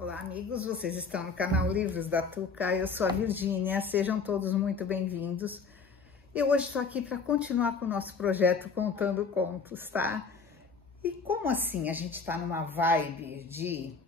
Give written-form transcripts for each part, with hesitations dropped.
Olá, amigos, vocês estão no canal Livros da Tuca, eu sou a Virgínia, sejam todos muito bem-vindos. Eu hoje estou aqui para continuar com o nosso projeto Contando Contos, tá? E como assim a gente está numa vibe de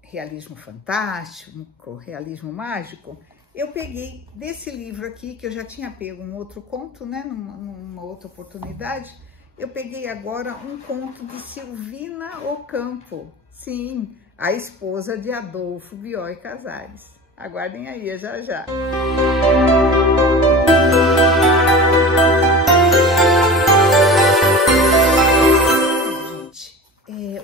realismo fantástico, realismo mágico, eu peguei desse livro aqui, que eu já tinha pego um outro conto, né, numa outra oportunidade, eu peguei agora um conto de Silvina Ocampo, sim, a esposa de Adolfo Bioy Casares. Aguardem aí, já já. Gente,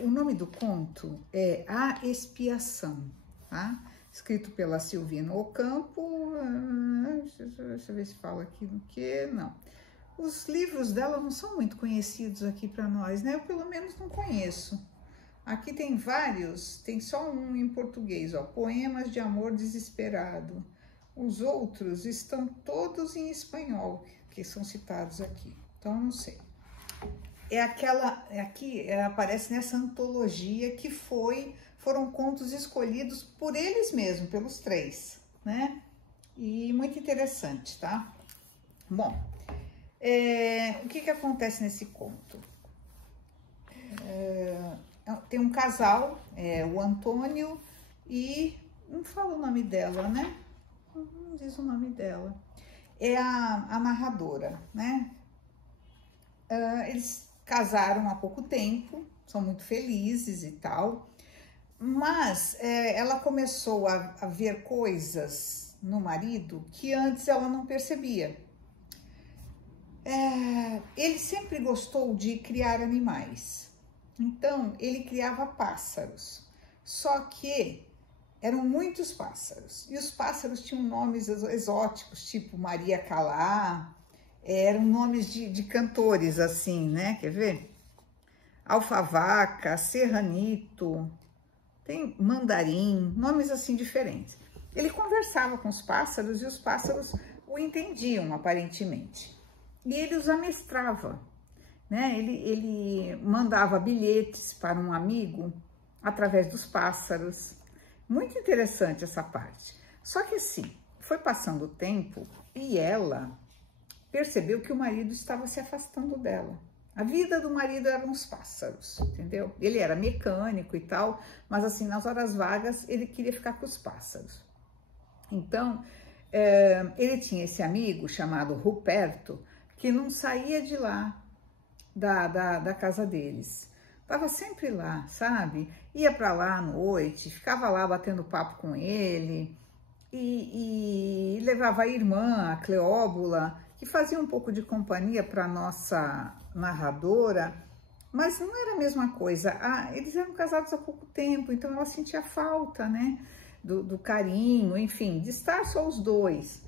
o nome do conto é A Expiação, tá? Escrito pela Silvina Ocampo. Deixa eu ver se fala aqui no que. Não. Os livros dela não são muito conhecidos aqui para nós, né? Eu pelo menos não conheço. Aqui tem vários, tem só um em português, ó, Poemas de Amor Desesperado. Os outros estão todos em espanhol, que são citados aqui, então não sei. Aqui aparece nessa antologia que foram contos escolhidos por eles mesmos, pelos três, né? E muito interessante, tá? Bom, o que acontece nesse conto? Tem um casal, o Antônio e... não fala o nome dela, né? Não diz o nome dela. É a narradora, né? Eles casaram há pouco tempo, são muito felizes e tal, mas ela começou a ver coisas no marido que antes ela não percebia. Ele sempre gostou de criar animais. Então, ele criava pássaros, só que eram muitos pássaros, e os pássaros tinham nomes exóticos, tipo Maria Calá, eram nomes de cantores, assim, né? Quer ver? Alfavaca, Serranito, tem Mandarim, nomes assim diferentes. Ele conversava com os pássaros e os pássaros o entendiam, aparentemente, e ele os amestrava. Né? Ele mandava bilhetes para um amigo através dos pássaros. Muito interessante essa parte. Só que assim, foi passando o tempo e ela percebeu que o marido estava se afastando dela. A vida do marido eram os pássaros, entendeu? Ele era mecânico e tal, mas assim, nas horas vagas, ele queria ficar com os pássaros. Então, ele tinha esse amigo chamado Ruperto, que não saía de lá, da casa deles. Tava sempre lá, sabe? Ia para lá à noite, ficava lá batendo papo com ele e levava a irmã, a Cleóbula, que fazia um pouco de companhia para nossa narradora, mas não era a mesma coisa. Eles eram casados há pouco tempo, então ela sentia falta, né? Do carinho, enfim, de estar só os dois.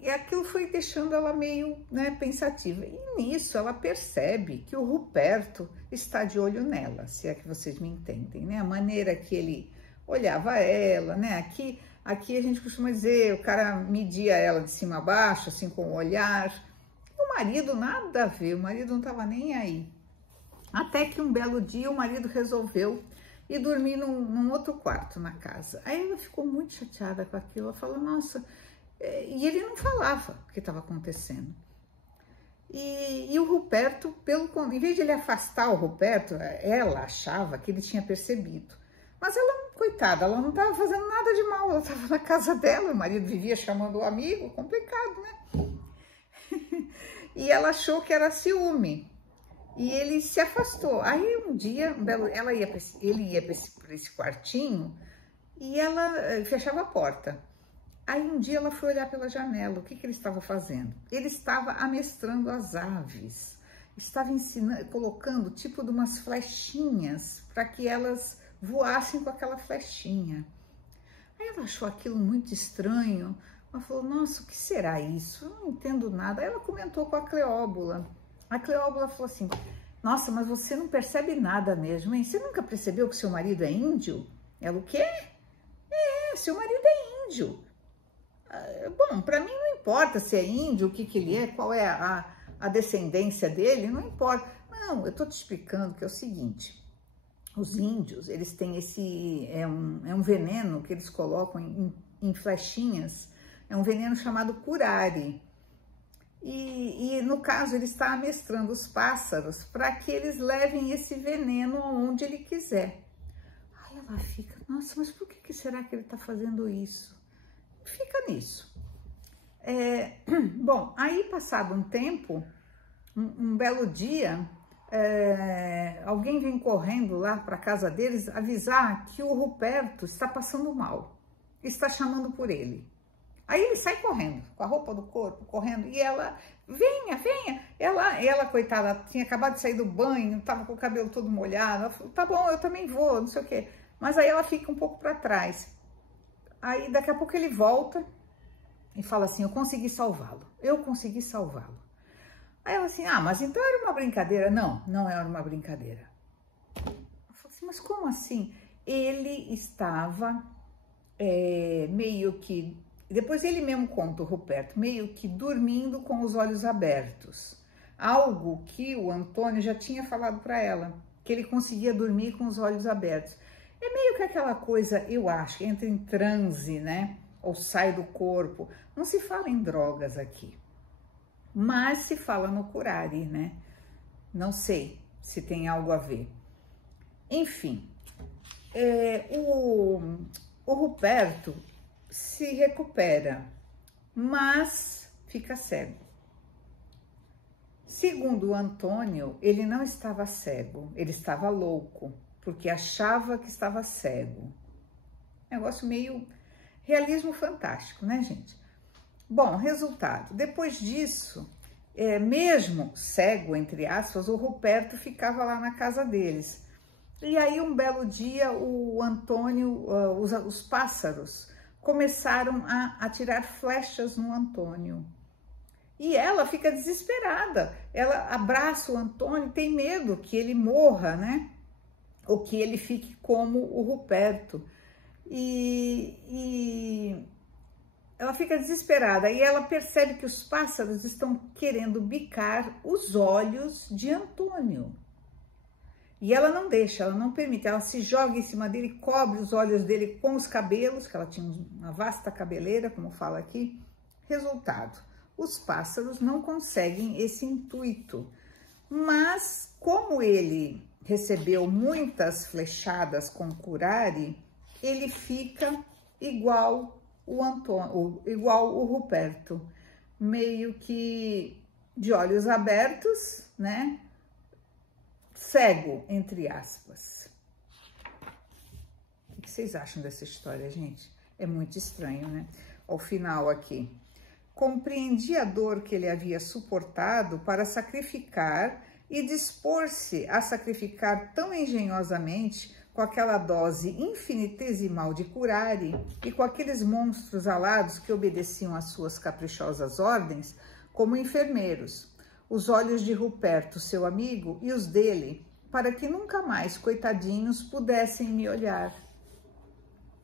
E aquilo foi deixando ela meio, né, pensativa. E nisso ela percebe que o Ruperto está de olho nela, se é que vocês me entendem, né? A maneira que ele olhava ela, né? Aqui a gente costuma dizer, o cara media ela de cima a baixo, assim, com o olhar. E o marido nada a ver, o marido não estava nem aí. Até que um belo dia o marido resolveu ir dormir num outro quarto na casa. Aí ela ficou muito chateada com aquilo, ela falou, nossa... E ele não falava o que estava acontecendo. E o Ruperto, em vez de ele afastar o Ruperto, ela achava que ele tinha percebido. Mas ela, coitada, ela não estava fazendo nada de mal, ela estava na casa dela, o marido vivia chamando o amigo, complicado, né? E ela achou que era ciúme. E ele se afastou. Aí um dia, ele ia para esse quartinho e ela fechava a porta. Aí um dia ela foi olhar pela janela, o que ele estava fazendo? Ele estava amestrando as aves, estava ensinando, colocando tipo de umas flechinhas para que elas voassem com aquela flechinha. Aí ela achou aquilo muito estranho, ela falou, nossa, o que será isso? Eu não entendo nada. Aí ela comentou com a Cleóbula. A Cleóbula falou assim, nossa, mas você não percebe nada mesmo, hein? Você nunca percebeu que seu marido é índio? Ela, o quê? Seu marido é índio. Bom, para mim não importa se é índio, o que ele é, qual é a descendência dele, não importa. Não, eu tô te explicando que é o seguinte, os índios, eles têm esse, é um veneno que eles colocam em flechinhas, é um veneno chamado curare. E no caso, ele está amestrando os pássaros para que eles levem esse veneno aonde ele quiser. Aí ela fica, nossa, mas por que será que ele está fazendo isso? Fica nisso. Bom, aí passado um tempo, um belo dia, alguém vem correndo lá para a casa deles avisar que o Ruperto está passando mal, está chamando por ele. Aí ele sai correndo, com a roupa do corpo, correndo, e ela, venha, venha. Ela, coitada, tinha acabado de sair do banho, estava com o cabelo todo molhado. Ela falou, tá bom, eu também vou, não sei o quê. Mas aí ela fica um pouco para trás. Aí daqui a pouco ele volta e fala assim, eu consegui salvá-lo, eu consegui salvá-lo. Aí ela assim, ah, mas então era uma brincadeira? Não, não era uma brincadeira. Eu falei assim, mas como assim? Ele estava meio que... Depois ele mesmo conta, o Ruperto, meio que dormindo com os olhos abertos. Algo que o Antônio já tinha falado para ela, que ele conseguia dormir com os olhos abertos. É meio que aquela coisa, eu acho, entra em transe, né? Ou sai do corpo. Não se fala em drogas aqui, mas se fala no curare, né? Não sei se tem algo a ver. Enfim, o Ruperto se recupera, mas fica cego. Segundo o Antônio, ele não estava cego, ele estava louco, porque achava que estava cego. Negócio meio realismo fantástico, né, gente? Bom, resultado, depois disso, mesmo cego, entre aspas, o Ruperto ficava lá na casa deles. E aí, um belo dia, o Antônio, os pássaros, começaram a atirar flechas no Antônio. E ela fica desesperada. Ela abraça o Antônio, tem medo que ele morra, né? Ou que ele fique como o Ruperto. E ela fica desesperada. E ela percebe que os pássaros estão querendo bicar os olhos de Antônio. E ela não deixa, ela não permite, ela se joga em cima dele, cobre os olhos dele com os cabelos, que ela tinha uma vasta cabeleira, como fala aqui. Resultado, os pássaros não conseguem esse intuito. Mas, como ele recebeu muitas flechadas com curare, ele fica igual o Antônio, igual o Ruperto, meio que de olhos abertos, né? Cego, entre aspas. O que vocês acham dessa história, gente? É muito estranho, né? Ao final aqui. Compreendi a dor que ele havia suportado para sacrificar e dispor-se a sacrificar tão engenhosamente com aquela dose infinitesimal de curare e com aqueles monstros alados que obedeciam às suas caprichosas ordens como enfermeiros. Os olhos de Ruperto, seu amigo, e os dele, para que nunca mais, coitadinhos, pudessem me olhar.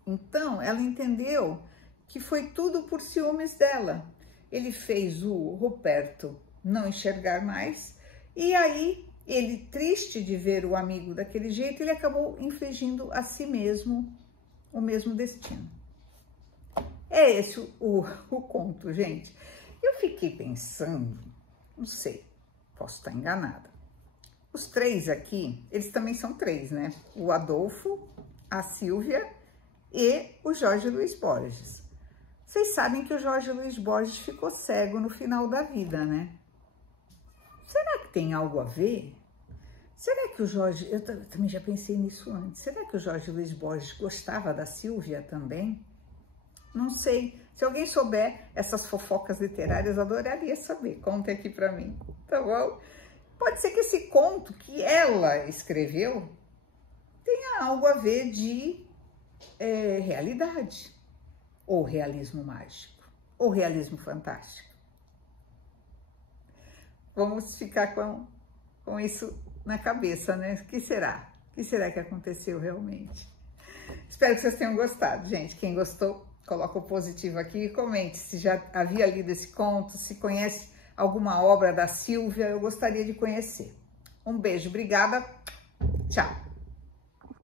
Então, ela entendeu que foi tudo por ciúmes dela. Ele fez o Ruperto não enxergar mais, e aí, ele, triste de ver o amigo daquele jeito, ele acabou infligindo a si mesmo o mesmo destino. É esse o conto, gente. Eu fiquei pensando... Não sei, posso estar enganada. Os três aqui, eles também são três, né? O Adolfo, a Silvia e o Jorge Luiz Borges. Vocês sabem que o Jorge Luiz Borges ficou cego no final da vida, né? Será que tem algo a ver? Será que o Jorge... Eu também já pensei nisso antes. Será que o Jorge Luiz Borges gostava da Silvia também? Não sei. Se alguém souber essas fofocas literárias, eu adoraria saber. Conta aqui pra mim, tá bom? Pode ser que esse conto que ela escreveu tenha algo a ver de realidade. Ou realismo mágico. Ou realismo fantástico. Vamos ficar com isso na cabeça, né? O que será? O que será que aconteceu realmente? Espero que vocês tenham gostado, gente. Quem gostou, coloca o positivo aqui e comente se já havia lido esse conto, se conhece alguma obra da Silvia, eu gostaria de conhecer. Um beijo, obrigada, tchau!